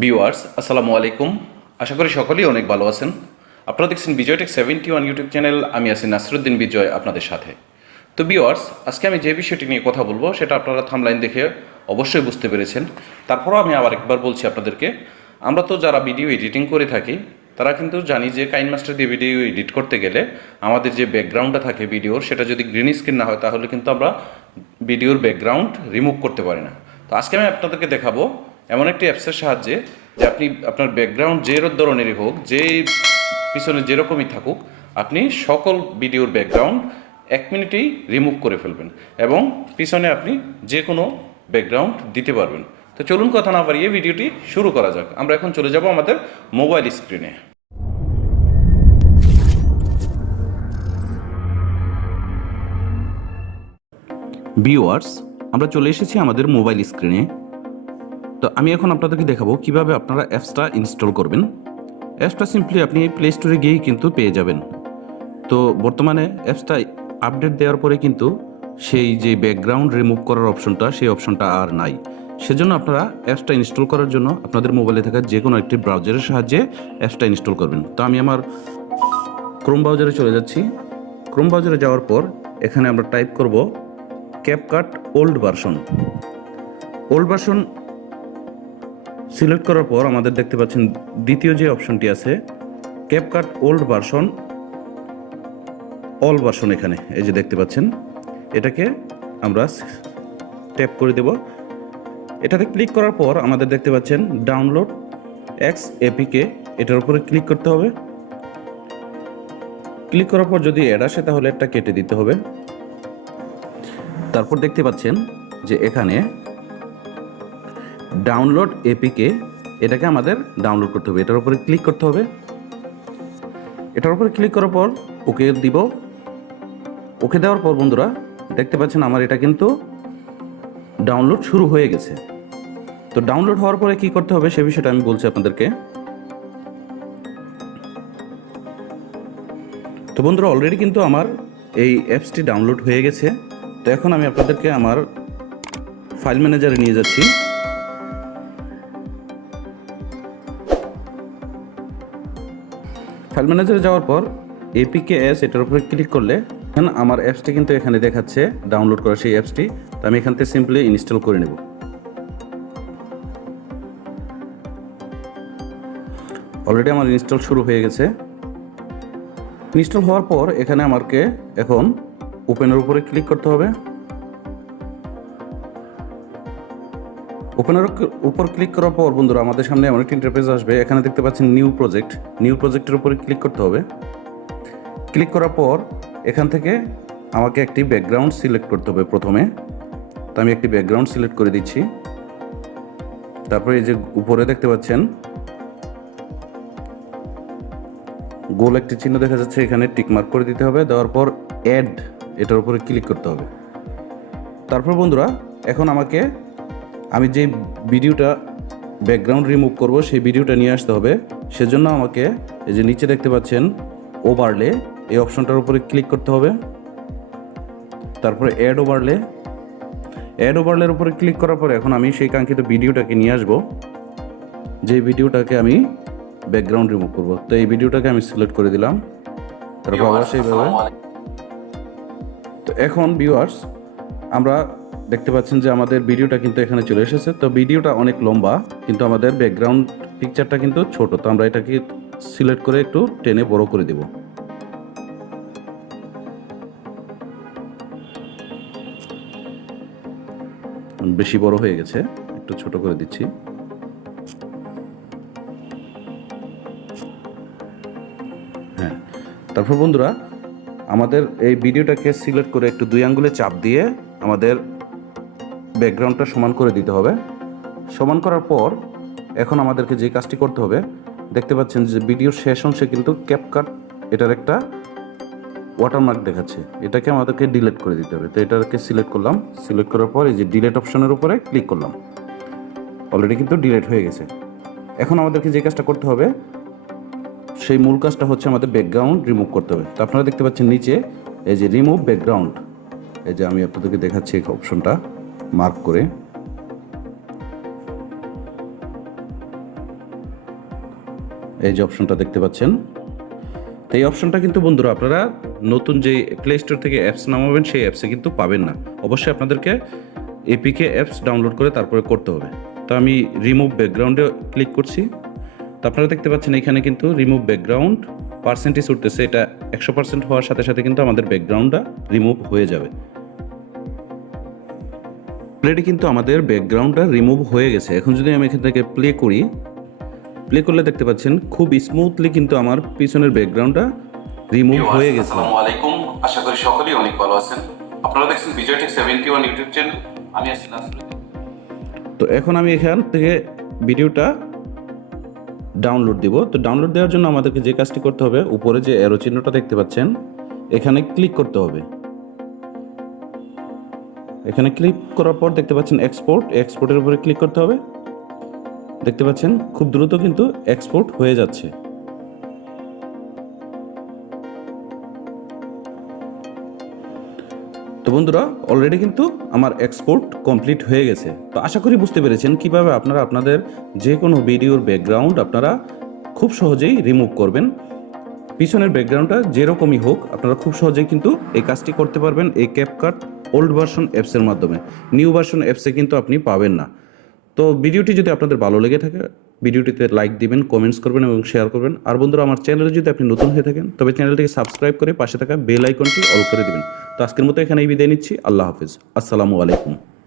Viewers আসসালামু আলাইকুম। আশা করি সকলেই অনেক ভালো আছেন। আপনারা দেখছেন বিজয় টেক 71 ইউটিউব চ্যানেল। আমি আছি নাসিরুদ্দিন বিজয় আপনাদের সাথে। তো ভিউয়ার্স, আজকে আমি যে বিষয়টি নিয়ে কথা বলবো সেটা আপনারা থাম্বনেইল দেখে অবশ্যই বুঝতে পেরেছেন। তারপরও আমি আবার একবার বলছি আপনাদেরকে, আমরা তো যারা ভিডিও এডিটিং করে থাকি তারা কিন্তু জানি যে কাইনমাস্টার দিয়ে ভিডিও এডিট করতে গেলে আমাদের যে ব্যাকগ্রাউন্ডটা থাকে ভিডিওর, সেটা যদি গ্রিন স্ক্রিন না হয় তাহলে কিন্তু আমরা ভিডিওর ব্যাকগ্রাউন্ড রিমুভ করতে পারি না। তো আজকে আমি আপনাদেরকে দেখাবো এমন একটি অ্যাপসের সাহায্যে যে আপনি আপনার ব্যাকগ্রাউন্ড যে ধরনেরই হোক, যে পিছনে যেরকমই থাকুক, আপনি সকল ভিডিওর ব্যাকগ্রাউন্ড 1 মিনিটেই রিমুভ করে ফেলবেন এবং পিছনে আপনি যে কোনো ব্যাকগ্রাউন্ড দিতে পারবেন। তো চলুন কথা না বাড়িয়ে ভিডিওটি শুরু করা যাক। আমরা এখন চলে যাব আমাদের মোবাইল স্ক্রিনে। ভিউয়ার্স, আমরা চলে এসেছি আমাদের মোবাইল স্ক্রিনে। তো আমি এখন আপনাদেরকে দেখাবো কিভাবে আপনারা অ্যাপসটা ইনস্টল করবেন। অ্যাপসটা সিম্পলি আপনি প্লে স্টোরে গিয়েই কিন্তু পেয়ে যাবেন। তো বর্তমানে অ্যাপসটা আপডেট দেওয়ার পরে কিন্তু সেই যে ব্যাকগ্রাউন্ড রিমুভ করার অপশনটা, সেই অপশনটা আর নাই। সেজন্য আপনারা অ্যাপসটা ইনস্টল করার জন্য আপনাদের মোবাইলে থাকা যে কোনো একটি ব্রাউজারের সাহায্যে অ্যাপসটা ইনস্টল করবেন। তো আমি আমার ক্রোম ব্রাউজারে চলে যাচ্ছি। ক্রোম ব্রাউজারে যাওয়ার পর এখানে আমরা টাইপ করব CapCut old version. Old version select করার পর আমাদের দেখতে পাচ্ছেন দ্বিতীয় যে অপশনটি আছে CapCut old version all version, এখানে এই যে দেখতে পাচ্ছেন, এটাকে আমরা ট্যাপ করে দেব। এটাতে ক্লিক করার পর আমাদের দেখতে পাচ্ছেন ডাউনলোড এক্স এপিকে, এটার উপরে ক্লিক করতে হবে। ক্লিক করার পর যদি অ্যাড আসে তাহলে এটা কেটে দিতে হবে। তারপর দেখতে পাচ্ছেন যে এখানে ডাউনলোড এপিকে, এটাকে আমাদের ডাউনলোড করতে হবে। এটার উপরে ক্লিক করতে হবে। এটার উপরে ক্লিক করার পর ওকে দিব। ওকে দেওয়ার পর বন্ধুরা দেখতে পাচ্ছেন আমার এটা কিন্তু ডাউনলোড শুরু হয়ে গেছে। তো ডাউনলোড হওয়ার পরে কি করতে হবে সে বিষয়টা আমি বলছি আপনাদেরকে। তো বন্ধুরা অলরেডি কিন্তু আমার এই অ্যাপসটি ডাউনলোড হয়ে গেছে। তো এখন আমি আপনাদেরকে আমার ফাইল ম্যানেজারে নিয়ে যাচ্ছি। ফাইল ম্যানেজারে যাওয়ার পর এপিকেএস এটার উপরে ক্লিক করলে এখন আমার অ্যাপসটি কিন্তু এখানে দেখাচ্ছে ডাউনলোড করা সেই অ্যাপসটি। তো আমি এখান থেকে সিম্পলি ইনস্টল করে নেব। অলরেডি আমার ইনস্টল শুরু হয়ে গেছে। ইনস্টল হওয়ার পর এখানে আমাকে এখন ওপেনের উপরে ক্লিক করতে হবে। ওপেনের উপর ক্লিক করার পর বন্ধুরা আমাদের সামনে এমন একটি ইন্টারফেস আসবে। এখানে দেখতে পাচ্ছেন নিউ প্রজেক্ট। নিউ প্রজেক্টের উপরে ক্লিক করতে হবে। ক্লিক করার পর এখান থেকে আমাকে একটি ব্যাকগ্রাউন্ড সিলেক্ট করতে হবে প্রথমে। তো আমি একটি ব্যাকগ্রাউন্ড সিলেক্ট করে দিচ্ছি। তারপরে এই যে উপরে দেখতে পাচ্ছেন গোল একটি চিহ্ন দেখা যাচ্ছে, এখানে টিক মার্ক করে দিতে হবে। দেওয়ার পর অ্যাড এটার উপরে ক্লিক করতে হবে। তারপর বন্ধুরা এখন আমি যে ভিডিওটা ব্যাকগ্রাউন্ড রিমুভ করব সেই ভিডিওটা নিয়ে আসতে হবে। সেজন্য আমাকে এই যে নিচে দেখতে পাচ্ছেন ওভারলে, এই অপশনটার উপরে ক্লিক করতে হবে। তারপরে অ্যাড ওভারলের উপরে ক্লিক করার পরে এখন আমি সেই কাঙ্ক্ষিত ভিডিওটাকে নিয়ে আসব, যে ভিডিওটাকে আমি ব্যাকগ্রাউন্ড রিমুভ করব। তো এই ভিডিওটাকে আমি সিলেক্ট করে দিলাম। তারপর আবার সেইভাবে। তো এখন ভিউয়ার্স আমরা দেখতে পাচ্ছেন যে আমাদের ভিডিওটা কিন্তু এখানে চলে এসেছে। তো ভিডিওটা অনেক লম্বা কিন্তু আমাদের ব্যাকগ্রাউন্ড পিকচারটা কিন্তু ছোট। তো আমরা এটাকে সিলেক্ট করে একটু টেনে বড় করে দেব। বেশি বড় হয়ে গেছে, একটু ছোট করে দিচ্ছি। হ্যাঁ, তারপর বন্ধুরা আমাদের এই ভিডিওটাকে সিলেক্ট করে একটু 2 আঙ্গুলে চাপ দিয়ে আমাদের ব্যাকগ্রাউন্ডটা সমান করে দিতে হবে। সমান করার পর এখন আমাদেরকে যে কাজটি করতে হবে, দেখতে পাচ্ছেন যে ভিডিওর শেষ অংশে কিন্তু ক্যাপকাট এটার একটা ওয়াটারমার্ক দেখাচ্ছে, এটাকে আমাদেরকে ডিলিট করে দিতে হবে। তো এটাকে সিলেক্ট করলাম। সিলেক্ট করার পর এই যে ডিলিট অপশনের উপরে ক্লিক করলাম। অলরেডি কিন্তু ডিলিট হয়ে গেছে। এখন আমাদেরকে যে কাজটা করতে হবে সেই মূল কাজটা হচ্ছে আমাদের ব্যাকগ্রাউন্ড রিমুভ করতে হবে। তো আপনারা দেখতে পাচ্ছেন নিচে এই যে রিমুভ ব্যাকগ্রাউন্ড, এই যে আমি আপনাদেরকে দেখাচ্ছি এই অপশনটা মার্ক করে। এই যে অপশনটা দেখতে পাচ্ছেন। তো এই অপশনটা কিন্তু বন্ধুরা আপনারা নতুন যে প্লে স্টোর থেকে অ্যাপস নামাবেন সেই অ্যাপসে কিন্তু পাবেন না। অবশ্যই আপনাদেরকে এপিকে অ্যাপস ডাউনলোড করে তারপরে করতে হবে। তো আমি রিমুভ ব্যাকগ্রাউন্ডে ক্লিক করছি। তো আপনারা দেখতে পাচ্ছেন এখানে কিন্তু রিমুভ ব্যাকগ্রাউন্ড পার্সেন্টেজ উঠতেছে। এটা 100% হওয়ার সাথে সাথে কিন্তু আমাদের ব্যাকগ্রাউন্ডটা রিমুভ হয়ে যাবে। প্লেটি কিন্তু আমাদের ব্যাকগ্রাউন্ডটা রিমুভ হয়ে গেছে। এখন যদি আমি এখান থেকে প্লে করি, প্লে করলে দেখতে পাচ্ছেন খুব স্মুথলি কিন্তু আমার পিছনের ব্যাকগ্রাউন্ডটা রিমুভ হয়ে গেছে। আসসালামু আলাইকুম, আশা করি সকলেই অনেক ভালো আছেন। আপনারা দেখছেন বিজয় টেক 71 ইউটিউব চ্যানেল। আমি আছি নাসির। তো এখন আমি এখান থেকে ভিডিওটা ডাউনলোড দিব। তো ডাউনলোড দেওয়ার জন্য আমাদেরকে যে কাজটি করতে হবে, উপরে যে অ্যারো চিহ্নটা দেখতে পাচ্ছেন এখানে ক্লিক করতে হবে। এখানে ক্লিক করার পর দেখতে পাচ্ছেন এক্সপোর্টের উপরে ক্লিক করতে হবে। দেখতে পাচ্ছেন খুব দ্রুত কিন্তু এক্সপোর্ট হয়ে যাচ্ছে। তো বন্ধুরা অলরেডি কিন্তু আমার এক্সপোর্ট কমপ্লিট হয়ে গেছে। তো আশা করি বুঝতে পেরেছেন কিভাবে আপনারা আপনাদের যে কোনো ভিডিওর ব্যাকগ্রাউন্ড আপনারা খুব সহজেই রিমুভ করবেন। পিছনের ব্যাকগ্রাউন্ডটা যেরকমই হোক আপনারা খুব সহজেই কিন্তু এই কাজটি করতে পারবেন এই ক্যাপকাট ওল্ড ভার্সন অ্যাপসের মাধ্যমে। নিউ ভার্সন অ্যাপসে কিন্তু আপনি পাবেন না। তো ভিডিওটি যদি আপনাদের ভালো লেগে থাকে ভিডিওটিতে লাইক দিবেন, কমেন্টস করবেন এবং শেয়ার করবেন। আর বন্ধুরা আমার চ্যানেলে যদি আপনি নতুন হয়ে থাকেন তবে চ্যানেলটিকে সাবস্ক্রাইব করে পাশে থাকা বেল আইকনটি অল করে দিবেন। তো আজকের মতো এখানেই বিদায় নিচ্ছি। আল্লাহ হাফিজ, আসসালামু আলাইকুম।